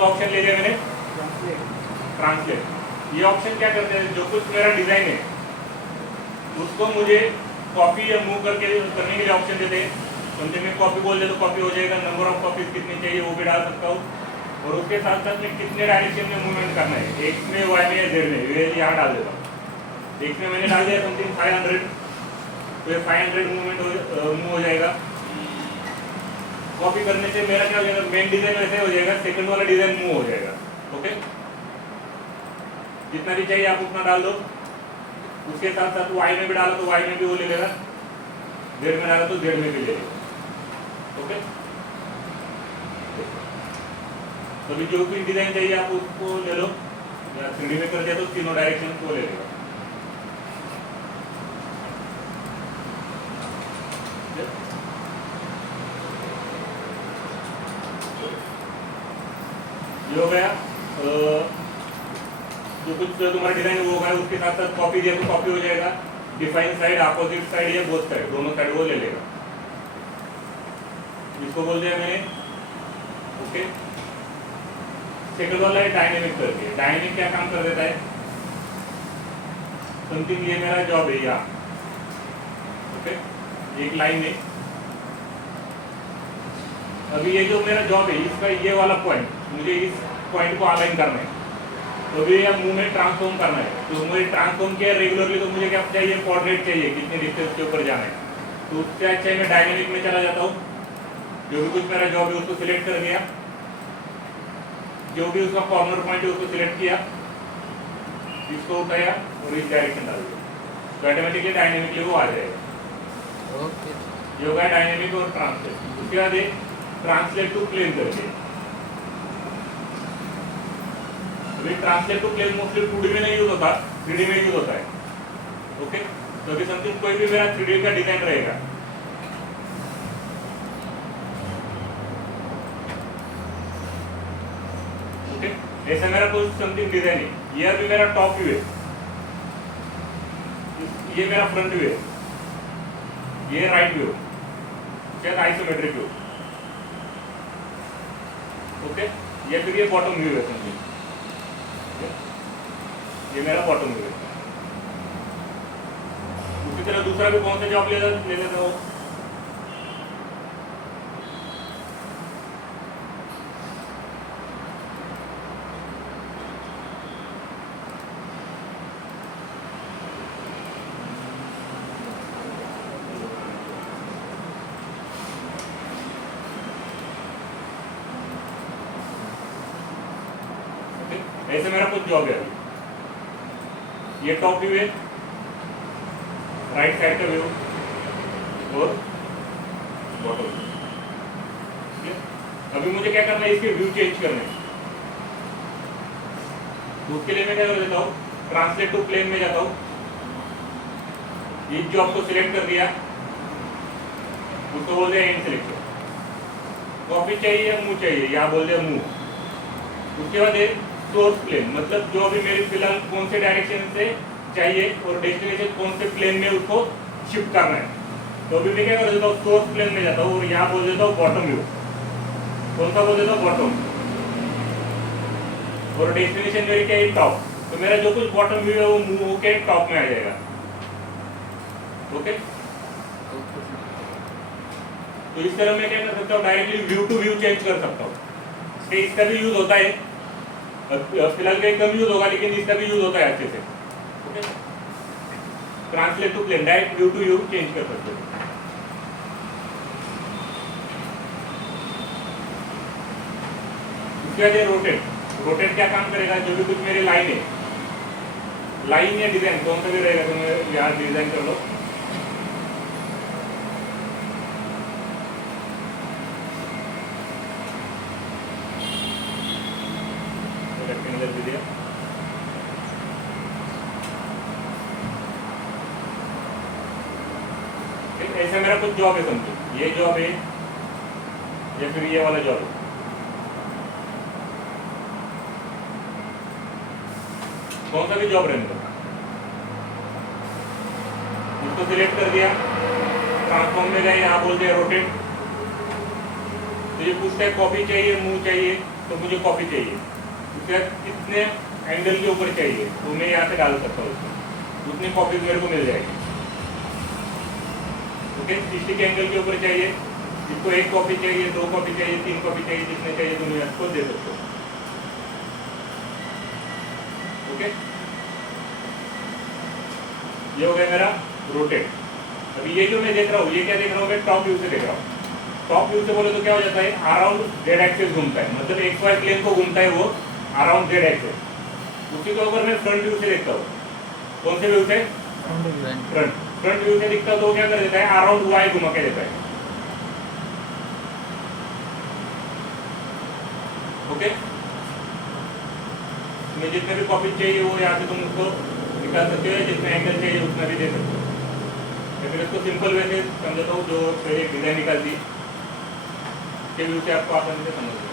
सा ऑप्शन ले लिया मैंने? ट्रांसलेट। ये ऑप्शन क्या करते हैं, जो कुछ मेरा डिजाइन है उसको मुझे कॉपी या मूव करने के लिए ऑप्शन देते हैं। समझे मैं कॉपी बोल दे तो कॉपी हो जाएगा, नंबर ऑफ कॉपीज कितनी चाहिए वो भी डाल सकता हूँ, और उसके साथ साथ में कितने डायरेक्शन में मूवमेंट करना है, एक्स में, वाई में या जेड में, ये यहाँ डाल देता हूँ। एक्स में मैंने डाल दिया समथिंग 500, तो ये 500 मूव हो जाएगा। कॉपी करने से मेरा क्या हो जाएगा, मेन डिजाइन वैसे हो जाएगा, सेकंड वाला डिजाइन मूव हो जाएगा। ओके, जितना भी चाहिए आप उतना डाल दो। उसके साथ साथ वाई में भी डाला तो वाई में भी वो ले लेगा, जेड में डाला तो जेड में भी ले लेगा। ओके, तो अभी जो भी डिजाइन चाहिए आप उसको ले लो, या 3D में कर दिया तो तीनों डायरेक्शन को ले लेगा। ये हो गया, जो कुछ तुम्हारा डिजाइन वो होगा, उसके साथ साथ कॉपी दिया तो कॉपी हो जाएगा। डिफाइन साइड, अपोजिट साइड या बोथ साइड, दोनों साइड वो ले लेगा। इसको बोल दिया मैंने। ओके, सेकंड वाला है डायनेमिक करके। डायनेमिक क्या काम कर देता है, समथिंग ये मेरा जॉब है यहाँ, ओके, एक लाइन है। अभी ये जो मेरा जॉब है इसका ये वाला पॉइंट, मुझे इस पॉइंट को अलाइन करना है, तो भी ये मूव में ट्रांसफॉर्म करना है। तो मुझे ट्रांसफॉर्म किया रेगुलरली, तो मुझे क्या चाहिए, कोऑर्डिनेट चाहिए, कितने डिस्टेंस के ऊपर जाना है। तो उससे अच्छा मैं डायनेमिक में चला जाता हूँ। जो भी कुछ मेरा जॉब है उसको सिलेक्ट कर दिया, जो भी उसका कॉर्नर पॉइंट है उसको सिलेक्ट किया, इसको उठाया और इस डायरेक्शन डाल दिया, तो ऑटोमेटिकली डायनेमिकली वो आ जाएगा। ओके, ये हो गया डायनेमिक और ट्रांसलेट। उसके बाद एक ट्रांसलेट टू प्लेन करके। अभी translate to plane mostly 2D में नहीं यूज होता, 3D में यूज होता है। ओके, तो अभी समथिंग कोई भी मेरा 3D का डिजाइन रहेगा, ओके, ऐसा मेरा कोई समथिंग डिजाइन है। ये अभी मेरा टॉप व्यू है, ये मेरा फ्रंट व्यू है, ये राइट व्यू, शायद आइसोमेट्रिक व्यू, ओके, या फिर ये बॉटम व्यू है समथिंग, ये मेरा बॉटम व्यू है। उसी तरह दूसरा भी कौन सा जॉब ले लेता हो, ऐसे मेरा कुछ जॉब है। अभी ये टॉप व्यू है, राइट साइड का व्यू और बॉटम व्यू। अभी मुझे क्या करना है, इसके व्यू चेंज करने हैं। तो उसके लिए मैं क्या कर देता हूँ, ट्रांसलेट टू प्लेन में जाता हूँ, इस जॉब को सिलेक्ट कर दिया, उसको बोल दिया एंड सिलेक्शन। कॉपी चाहिए या मूव चाहिए, यहाँ बोल दिया मूव। उसके बाद सोर्स प्लेन, मतलब जो भी मेरे फिलहाल कौन से डायरेक्शन से चाहिए और डेस्टिनेशन कौन से प्लेन में उसको शिफ्ट करना है। तो अभी मैं क्या कर देता हूँ, सोर्स प्लेन में जाता हूँ और यहाँ बोल देता हूँ बॉटम व्यू। कौन सा बोल देता हूँ, बॉटम, और डेस्टिनेशन मेरी क्या है, टॉप। तो मेरा जो कुछ बॉटम व्यू है वो मूव होके टॉप में आ जाएगा। ओके, तो इस तरह मैं क्या कर सकता हूँ, directly view to view change कर सकता हूँ। इसका भी यूज होता है, फिलहाल का कम यूज होगा लेकिन इसका भी यूज होता है अच्छे से। Okay, translate to plane, direct view to view change कर सकते हो। उसके बाद रोटेट। रोटेट क्या काम करेगा, जो भी कुछ मेरी लाइन है, लाइन या डिजाइन कौन सा भी रहेगा, तो मैं यहाँ डिजाइन कर लो। रेक्टेंगुलर दे दिया, ऐसे मेरा कुछ जॉब है समझो, ये जॉब है या फिर ये वाला जॉब है। कौन सा भी जॉब रहने दो, उसको सिलेक्ट कर दिया, ट्रांसफॉर्म में गए, यहाँ बोल दिया रोटेट। तो ये पूछता है कॉपी चाहिए, मूव चाहिए, तो मुझे कॉपी चाहिए, उसके बाद कितने एंगल के ऊपर चाहिए तो मैं यहाँ से डाल सकता हूँ उसमें, उतनी कॉपीज मेरे को मिल जाएगी। ओके, 60 के एंगल के ऊपर चाहिए, इसको 1 कॉपी चाहिए, 2 कॉपी चाहिए, 3 कॉपी चाहिए, जितने चाहिए तुम इसको दे सकते हो। ओके, ये हो गया मेरा रोटेट। अभी ये जो मैं देख रहा हूँ, ये क्या देख रहा हूँ मैं, टॉप व्यू से देख रहा हूँ। टॉप व्यू से बोले तो क्या हो जाता है, अराउंड जेड एक्सिस घूमता है, मतलब एक्स वाई प्लेन को घूमता है वो अराउंड जेड एक्सिस। उसी को अगर मैं फ्रंट व्यू से देखता हूँ, कौन से व्यू से, फ्रंट व्यू से दिखता है तो क्या कर देता है, अराउंड वाई घुमा के देता है। ओके, मैं जितने भी कॉपी चाहिए वो यहाँ से तुम उसको निकाल सकते हो, जितने एंगल चाहिए उतना भी दे सकते हो। मैं फिर इसको सिंपल वे से समझाता हूँ, जो पहले डिजाइन निकालती के व्यू से आपको आसानी से समझ में।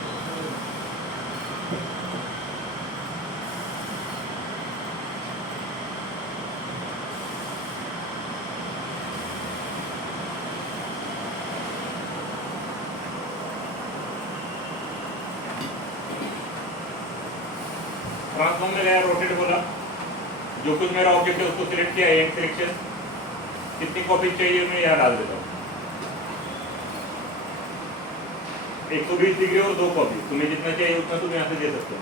ट्रांसफॉर्म में गया, रोटेट बोला, जो कुछ मेरा ऑब्जेक्ट है उसको सिलेक्ट किया, एंड सिलेक्शन, कितनी कॉपी चाहिए मैं यहाँ डाल देता हूँ, 120 डिग्री और 2 कॉपी, तुम्हें जितना चाहिए उतना तुम यहाँ से दे सकते हो।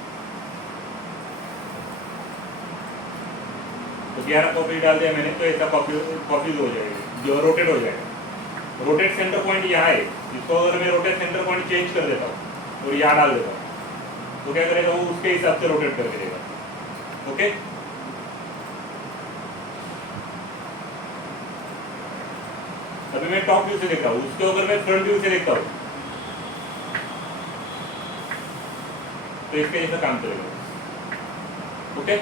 तो 11 कॉपी डाल दिया मैंने, तो ऐसा कॉपीज हो जाएगी, जो रोटेट हो जाएगा। रोटेट सेंटर पॉइंट यहाँ है, इसको अगर मैं रोटेट सेंटर पॉइंट चेंज कर देता हूँ और यहाँ डाल देता हूँ तो क्या करेगा वो उसके हिसाब से रोटेट करके देगा। ओके, अभी मैं टॉप व्यू से देख रहा हूँ, उसको अगर मैं फ्रंट व्यू से देखता हूँ तो इसके जैसा काम करेगा। ओके,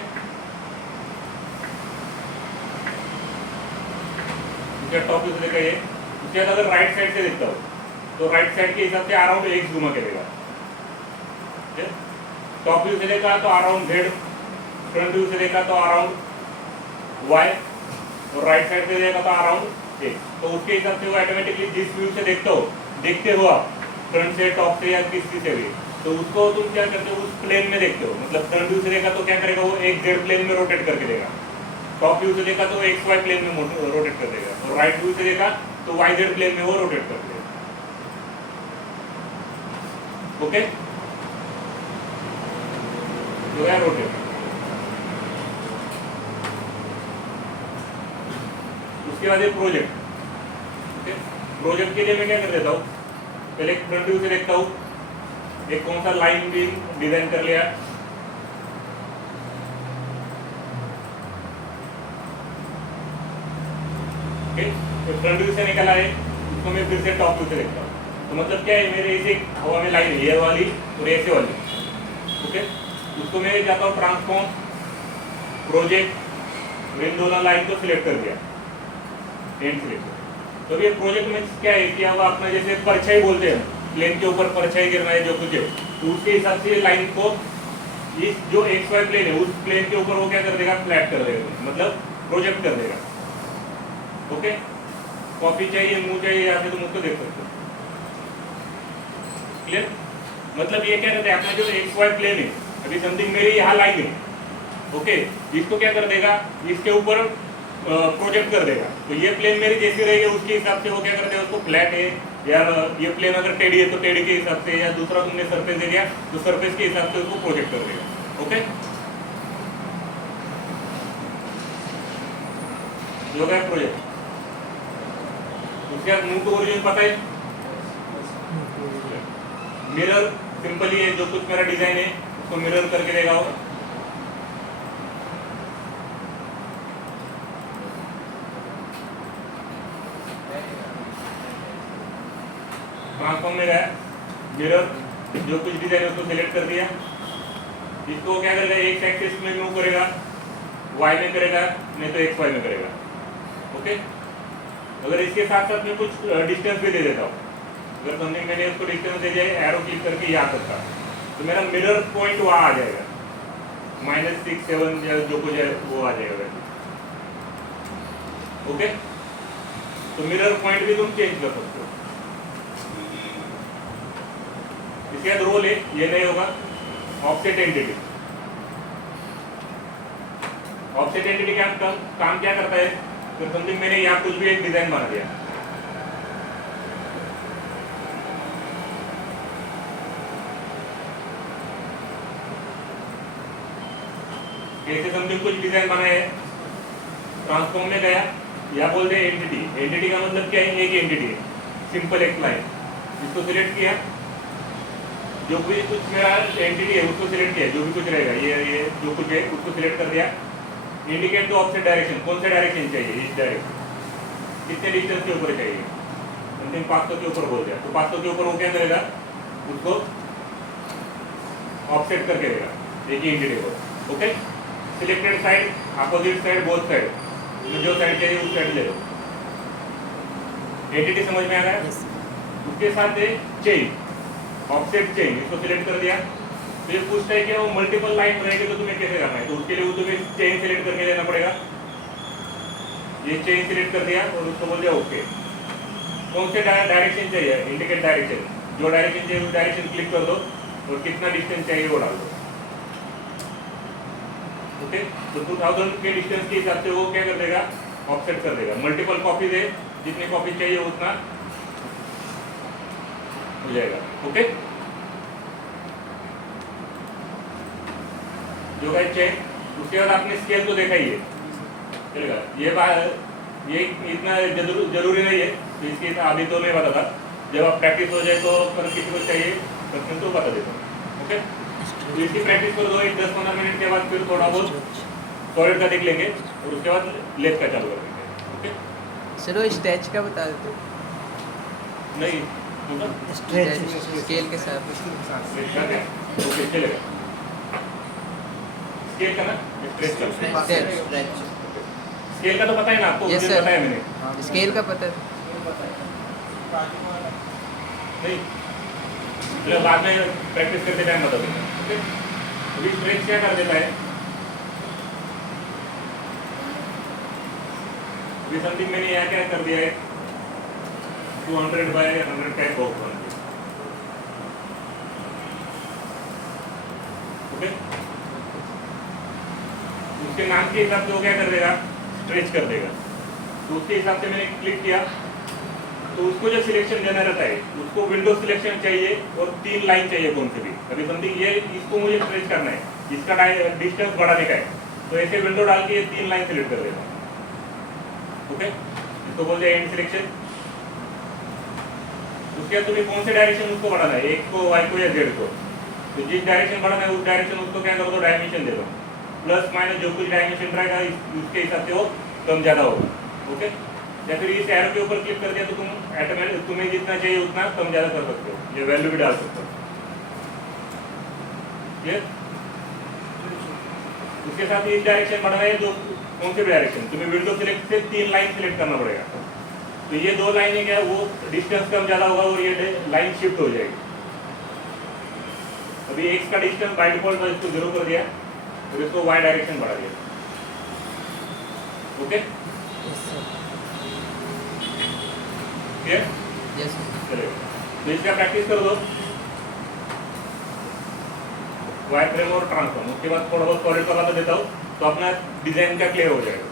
टॉप व्यू से देखा ये, उसके बाद अगर राइट साइड से देखता हूँ तो राइट साइड के हिसाब से अराउंड एक्स घुमा करेगा। टॉप व्यू से देखा तो अराउंड जेड, फ्रंट व्यू से देखा तो अराउंड वाई, और राइट साइड से देखा तो अराउंड एक्स। तो उसके हिसाब से वो ऑटोमेटिकली जिस व्यू से देखते हो आप फ्रंट से, टॉप से या किसी से भी, तो उसको तुम क्या करते हो, उस प्लेन में देखते हो। मतलब फ्रंट व्यू से देखा तो क्या करेगा वो एक जेड प्लेन में रोटेट करके देगा, टॉप व्यू से देखा तो एक्स वाई प्लेन में रोटेट कर देगा, और राइट व्यू से देखा तो वाई जेड प्लेन में वो रोटेट कर देगा। ओके, जो है रोटेट। उसके बाद ये प्रोजेक्ट। प्रोजेक्ट के लिए मैं क्या कर देता हूँ, पहले फ्रंट व्यू से देखता हूँ, एक कौन सा लाइन भी डिजाइन कर लिया, तो फ्रंट व्यू से निकला है, उसको मैं फिर से टॉप व्यू से देखता हूँ। तो मतलब क्या है, मेरे इसे हवा में लाइन है, ये वाली और ऐसे वाली। ओके, उसको मैं जाता हूँ ट्रांसफॉर्म, प्रोजेक्ट, इन दोनों लाइन को सिलेक्ट कर दिया, एंड सिलेक्ट। तो ये प्रोजेक्ट में क्या है कि अब अपना जैसे परछाई बोलते हैं, प्लेन के ऊपर परछाई गिरना है जो कुछ है, तो उसके हिसाब से लाइन को इस जो एक्स वाई प्लेन है उस प्लेन के ऊपर वो क्या कर देगा, फ्लैट कर देगा, मतलब प्रोजेक्ट कर देगा। ओके, कॉपी चाहिए, मुंह चाहिए, या फिर तुम उसको देख सकते हो। क्लियर, मतलब ये क्या कहते हैं, अपना जो एक्स वाई प्लेन है, अभी समथिंग मेरी यहाँ लाइन है, ओके, इसको क्या कर देगा, इसके ऊपर प्रोजेक्ट कर देगा। तो ये प्लेन मेरी जैसी रहेगी उसके हिसाब से वो क्या कर देगा, उसको फ्लैट है, या ये प्लेन अगर टेढ़ी है तो टेढ़ी के हिसाब से, या दूसरा तुमने सरफेस दे दिया तो सरफेस के हिसाब से उसको प्रोजेक्ट कर देगा। ओके, जो है प्रोजेक्ट। उसके बाद मूव टू ओरिजिन पता है, मिरर सिंपली है, जो कुछ मेरा डिजाइन है उसको मिरर करके देगा वो। ट्रांसफॉर्म में गया, मिरर, जो कुछ डिजाइन है उसको सिलेक्ट कर दिया, इसको क्या करेगा, एक्स एक्सिस में मूव करेगा, वाई में करेगा, नहीं तो एक्स वाई में करेगा। ओके, अगर इसके साथ साथ मैं कुछ डिस्टेंस भी दे देता हूँ, अगर समथिंग मैंने उसको डिस्टेंस दे दिया, एरो क्लिक करके यहाँ तक का, तो मेरा मिरर पॉइंट वहाँ आ जाएगा, -6, 7 या जो कुछ है वो आ जाएगा। ओके, तो मिरर पॉइंट भी तुम चेंज कर सकते हो। उसके बाद रोल है, ये नहीं होगा। ऑफसेट एंटिटी, ऑफसेट एंटिटी क्या काम क्या करता है? तो समथिंग मैंने यहाँ कुछ भी एक डिजाइन बना दिया, ऐसे समथिंग कुछ डिजाइन बनाया है, ट्रांसफॉर्म में गया, या बोलते हैं एंटिटी। एंटिटी का मतलब क्या है? एक एंटिटी है, सिंपल एक लाइन। इसको सिलेक्ट किया, जो भी कुछ मेरा एंटिटी है उसको सिलेक्ट किया, जो भी कुछ रहेगा ये जो कुछ है उसको सिलेक्ट कर दिया। इंडिकेट द ऑफसेट डायरेक्शन, कौन सा डायरेक्शन चाहिए? इस डायरेक्शन, कितने डिस्टेंस के ऊपर चाहिए? समथिंग 500 के ऊपर बोल दिया, तो 500 के ऊपर वो क्या करेगा? उसको ऑफसेट करके देगा एक ही एंटिटी को। Okay, selected side, opposite side, both side, जो साइड चाहिए उस साइड ले लो। एंटिटी समझ में आ गया? उसके साथ है चेन, ऑफसेट चेन, इसको सिलेक्ट कर दिया। तो ये पूछता है कि वो मल्टीपल लाइन रहेगी तो तुम्हें कैसे करना है, तो उसके लिए वो तुम्हें चेन सिलेक्ट करके लेना पड़ेगा। ये चेन सिलेक्ट कर दिया और उसको बोल दिया ओके। कौन से डायरेक्शन चाहिए? इंडिकेट डायरेक्शन, जो डायरेक्शन चाहिए उस डायरेक्शन क्लिक कर दो और कितना डिस्टेंस चाहिए वो डाल दो। ओके, तो 2000 के डिस्टेंस के हिसाब से वो क्या कर देगा? ऑफसेट कर देगा। मल्टीपल कॉपीज है, जितनी कॉपी चाहिए उतना हो जाएगा। ओके, जो गाइस चेक, उसके बाद आपने स्केल तो देखा ही है, चलेगा। ये इतना जरूरी नहीं है, तो इसके अभी तो नहीं बताता, जब आप प्रैक्टिस हो जाए तो पर किसी को चाहिए तो बता देता हूँ। ओके, तो इसकी प्रैक्टिस कर दो 10-15 मिनट के बाद, फिर थोड़ा बहुत सॉलिड का देख लेंगे और उसके बाद लेथ का चालू कर देंगे। ओके, चलो स्ट्रेच का बता देते। नहीं स्केल के साथ ओके चलेगा। स्केल का ना स्ट्रेच का, स्केल का तो पता है ना आपको? यस मुझे सर, बताया मैंने। स्केल का पता है। नहीं, चलो बाद में प्रैक्टिस करते टाइम बता दूंगा। ओके, अभी स्ट्रेच क्या कर देता है? अभी समथिंग मैंने यहाँ क्या कर दिया है, 200 बाय 100 का एक बॉक्स बना दिया। ओके, उसके नाम के हिसाब से वो क्या कर देगा? स्ट्रेच कर देगा। तो उसके हिसाब से मैंने क्लिक किया, तो उसको जो सिलेक्शन देना रहता है उसको विंडो सिलेक्शन चाहिए और 3 लाइन चाहिए कौन से भी। अभी समथिंग ये इसको मुझे स्ट्रेच करना है, इसका डिस्टेंस बढ़ाने का है, तो ऐसे विंडो डाल के ये 3 लाइन सिलेक्ट कर देगा। ओके, इसको बोलते हैं एंड सिलेक्शन। उसके बाद तुम्हें कौन से डायरेक्शन उसको बढ़ाना है, एक को, वाई को या जेड को। तो जिस डायरेक्शन बढ़ाना है उस डायरेक्शन उसको क्या कर दो? डायमेंशन दे दो, प्लस माइनस जो कुछ डायमेंशन रहेगा उसके हिसाब से वो कम ज़्यादा होगा। ओके, या फिर इस एरो के ऊपर क्लिक कर दिया तो तुम ऑटोमेटिक तुम्हें जितना चाहिए उतना कम ज़्यादा कर सकते हो, ये वैल्यू भी डाल सकते हो। क्लियर? उसके साथ इस डायरेक्शन बढ़ना है, जो कौन से डायरेक्शन, तुम्हें विंडो सिलेक्ट से 3 लाइन सिलेक्ट करना पड़ेगा। तो ये 2 लाइनें क्या, वो डिस्टेंस कम ज़्यादा होगा और ये लाइन शिफ्ट हो जाएगी। अभी एक्स का डिस्टेंस बाय डिफॉल्ट इसको 0 कर दिया और इसको वाई डायरेक्शन बढ़ा दिया। Okay, clear? यस चलेगा, तो इसका प्रैक्टिस कर दो, वाई फ्रेम और ट्रांसफॉर्म। उसके बाद थोड़ा बहुत सॉलिड का बता देता हूँ, तो अपना डिजाइन का क्लियर हो जाएगा।